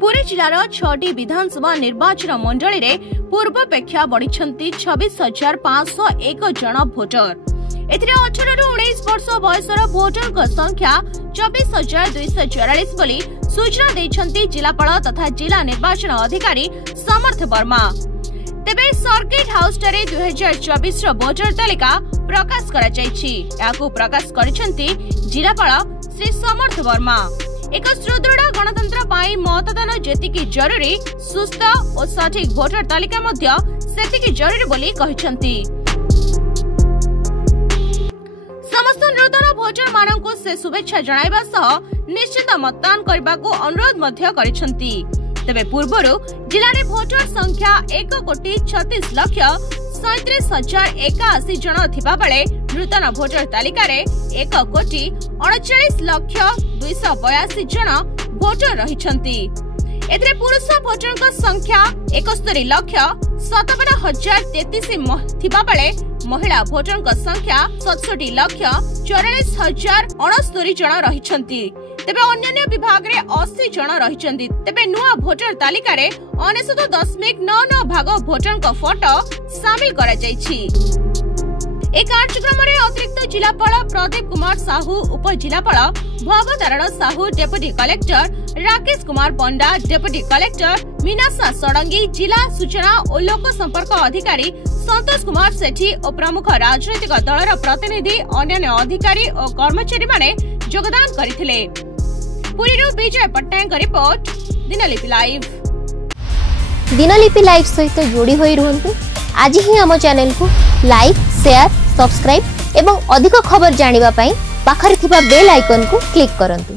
पुरी जिलार 6टी विधानसभा निर्वाचन मंडली रे पूर्वापेक्षा बढ़ी 26,501 जन भोटर। एथिरे 18 रु 19 वर्ष बयसर भोटर का संख्या 24,244 बोली सूचना देछंती जिलापाल तथा जिला निर्वाचन अधिकारी समर्थ वर्मा। तेबे सर्किट हाउस टारे 2024 रो भोटर तालिका प्रकाश करा जायछि। याकू प्रकाश करिसंती जिलापाल श्री समर्थ वर्मा। एक सुदृढ़ गणतंत्र पाई मतदान जेतिकी जरूरी सुस्थ और सठिक भोटर तालिका मध्य सेतिकी जरूरी बोली कहिसंती। समस्त नूतन भोटर मानक से शुभेच्छा जणाइबा सह निश्चित मतदान करबाको अनुरोध मध्य करिसंती। तेबे पूर्वरु जिले में भोटर संख्या 1,36,37,081 जन थिबा बेले नूतन भोटर तालिका रे 1,39,282 जन भोटर रहिसंती। एथरे पुरुष भोटर संख्या 71,57,033 थिबा बेले महिला भोटर संख्या 67,44,069 जन रहिसंती। तेबे अन्य विभाग रे 80 जन रहिसंती। तेबे नुआ भोटर तालिका रे 99.99 भाग भोटर को फोटो शामिल करा जायछि। एक कार्यक्रम में अतिरिक्त जिलापाल प्रदीप कुमार साहू, उप जिलापाल भवतारण साहू, डेप्यूटी कलेक्टर राकेश कुमार पंडा, डेप्यूटी कलेक्टर मीनासा सड़ंगी, जिला सूचना और लोक संपर्क अधिकारी संतोष कुमार सेठी और प्रमुख राजनैतिक दलर प्रतिनिधि अन्य अधिकारी और कर्मचारी माने योगदान करथिले। पुरीरो Vijay Pattanaik report, Dinalipi live. Dinalipi live सहित जोड़ी होई रहंतु। आज ही हम चैनल को लाइक, शेयर, सब्सक्राइब एवं अधिक खबर जानिबा पई पाखरे थिबा बेल आइकन को क्लिक करंतु।